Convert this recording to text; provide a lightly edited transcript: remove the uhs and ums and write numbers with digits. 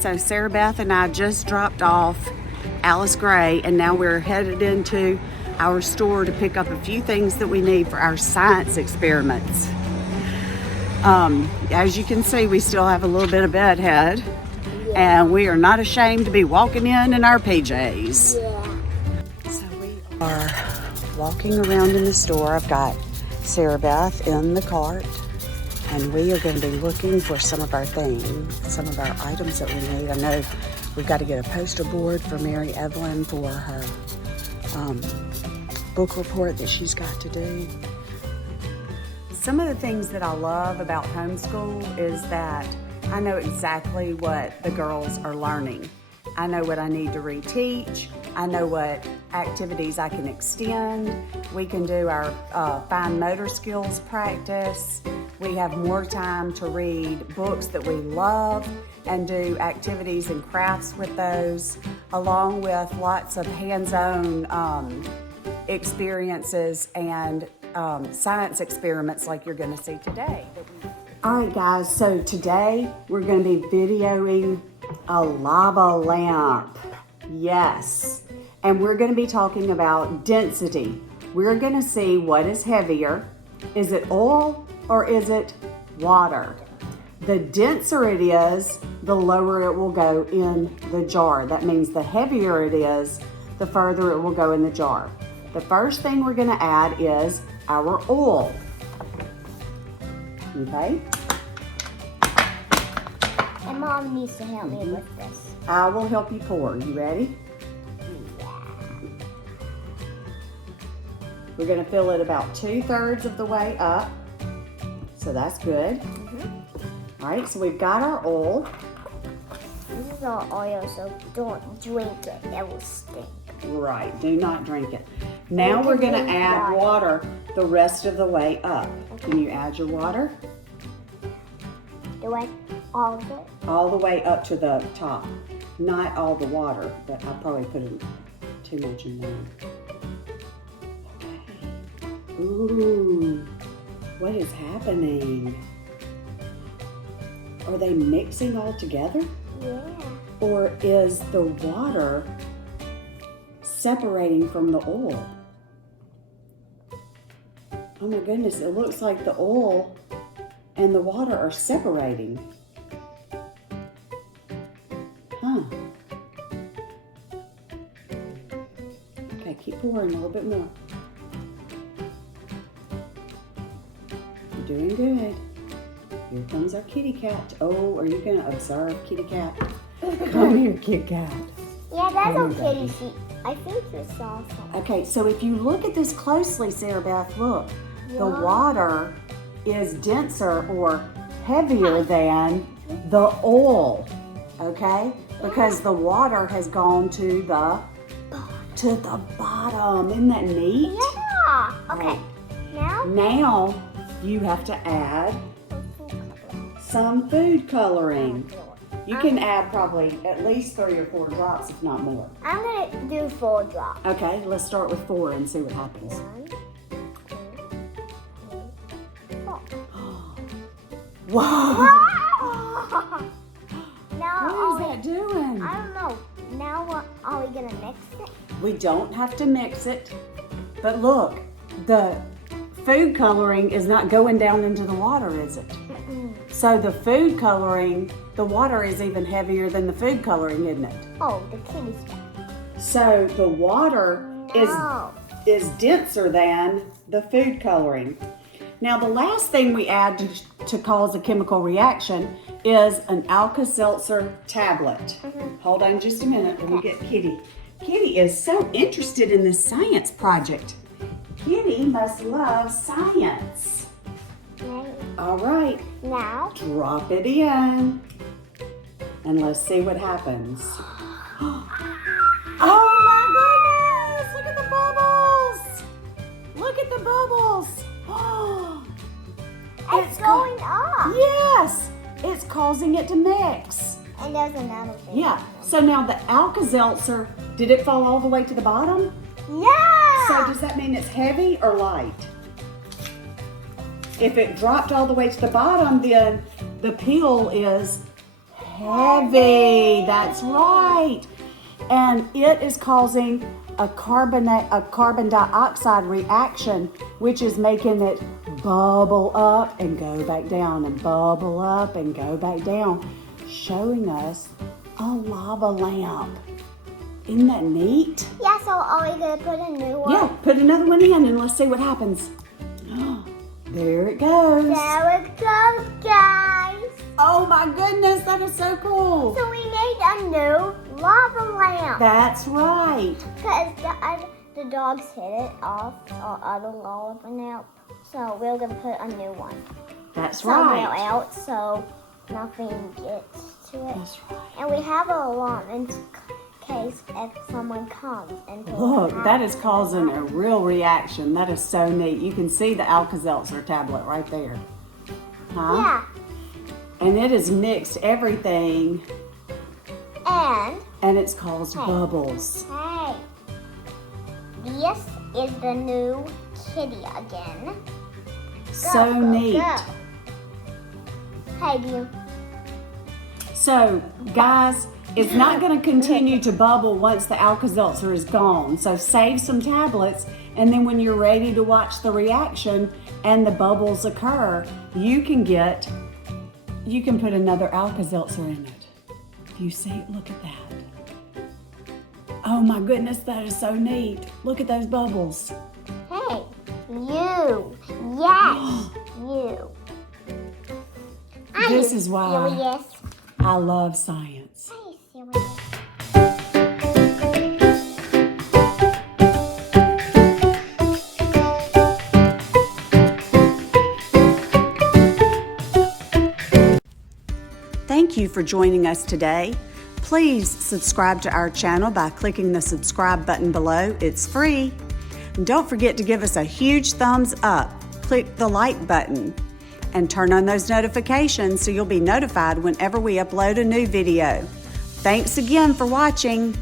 so Sarah Beth and I just dropped off Alice Gray, and now we're headed into our store to pick up a few things that we need for our science experiments. As you can see, we still have a little bit of bedhead, and we are not ashamed to be walking in our PJs. Yeah. So we are walking around in the store. I've got Sarah Beth in the cart, and we are going to be looking for some of our things, some of our items that we need. I know we've got to get a poster board for Mary Evelyn for her book report that she's got to do. Some of the things that I love about homeschool is that I know exactly what the girls are learning. I know what I need to reteach. I know what activities I can extend. We can do our fine motor skills practice. We have more time to read books that we love and do activities and crafts with those, along with lots of hands-on experiences and science experiments like you're going to see today. All right, guys, so today we're going to be videoing a lava lamp. Yes, and we're going to be talking about density. We're going to see what is heavier. Is it oil or is it water? The denser it is, the lower it will go in the jar. That means the heavier it is, the further it will go in the jar. The first thing we're going to add is our oil. Okay? And Mom needs to help me with this. I will help you pour. You ready? Yeah. We're going to fill it about 2/3 of the way up. So that's good. All right, so we've got our oil. This is all oil, so don't drink it. It will stink. Right, do not drink it. Now we're going to add water the rest of the way up. Can you add your water? Do I? All of it? All the way up to the top. Not all the water, but I probably put too much in there. Okay. Ooh, what is happening? Are they mixing all together? Yeah. Or is the water separating from the oil? Oh my goodness, it looks like the oil and the water are separating. Huh. Okay, keep pouring a little bit more. You're doing good. Here comes our kitty cat. Oh, are you gonna observe, kitty cat? Come here, kitty cat. Yeah, that's Come okay here, to see. I think you saw something. Okay, so if you look at this closely, Sarah Beth, look. The Yeah. water is denser or heavier than the oil, okay? Because the water has gone to the bottom. Isn't that neat? Yeah. Okay. Now? Now you have to add some food coloring. You can add probably at least 3 or 4 drops, if not more. I'm gonna do 4 drops. Okay, let's start with 4 and see what happens. 1, 2, 3, 4. Wow! Wow! Now, What is that doing? I don't know. Now, what, are we gonna mix it? We don't have to mix it, but look, the food coloring is not going down into the water, is it? So the food coloring, the water is even heavier than the food coloring, isn't it? Oh, the kitty's back. So the water No. is denser than the food coloring. Now the last thing we add to cause a chemical reaction is an Alka-Seltzer tablet. Hold on just a minute, let me get Kitty. Kitty is so interested in this science project. Kitty must love science. Right. All right, Now, drop it in. And let's see what happens. Oh my goodness! Look at the bubbles! Look at the bubbles! it's going up. Yes! It's causing it to mix. And there's another thing. Yeah, so now the Alka-Seltzer, did it fall all the way to the bottom? Yeah! So does that mean it's heavy or light? If it dropped all the way to the bottom, then the pill is heavy. That's right. And it is causing a carbon dioxide reaction, which is making it bubble up and go back down and bubble up and go back down, showing us a lava lamp. Isn't that neat? Yeah, so are we going to put a new one? Yeah, put another one in and let's see what happens. There it goes. There it goes, guys. Oh my goodness, that is so cool. So we made a new lava lamp. That's right. Because the dogs hit it off our other lava lamp. So we're going to put a new one. That's somewhere right. else so nothing gets to it. That's right. And we have an alarm in case if someone comes and Look, that is causing a real reaction. That is so neat. You can see the Alka-Seltzer tablet right there. Huh? Yeah. And it has mixed everything. And it's caused bubbles. Hey, this is the new kitty again. So neat. Go. Hey, do you? So, guys, it's not going to continue to bubble once the Alka-Seltzer is gone. So save some tablets, and then when you're ready to watch the reaction and the bubbles occur, you can put another Alka-Seltzer in it. Do you see? Look at that. Oh my goodness, that is so neat. Look at those bubbles. Hey, you. Yes, you. This is why Serious? I love science. Are you serious? Thank you for joining us today. Please subscribe to our channel by clicking the subscribe button below. It's free. And don't forget to give us a huge thumbs up. Click the like button and turn on those notifications so you'll be notified whenever we upload a new video. Thanks again for watching.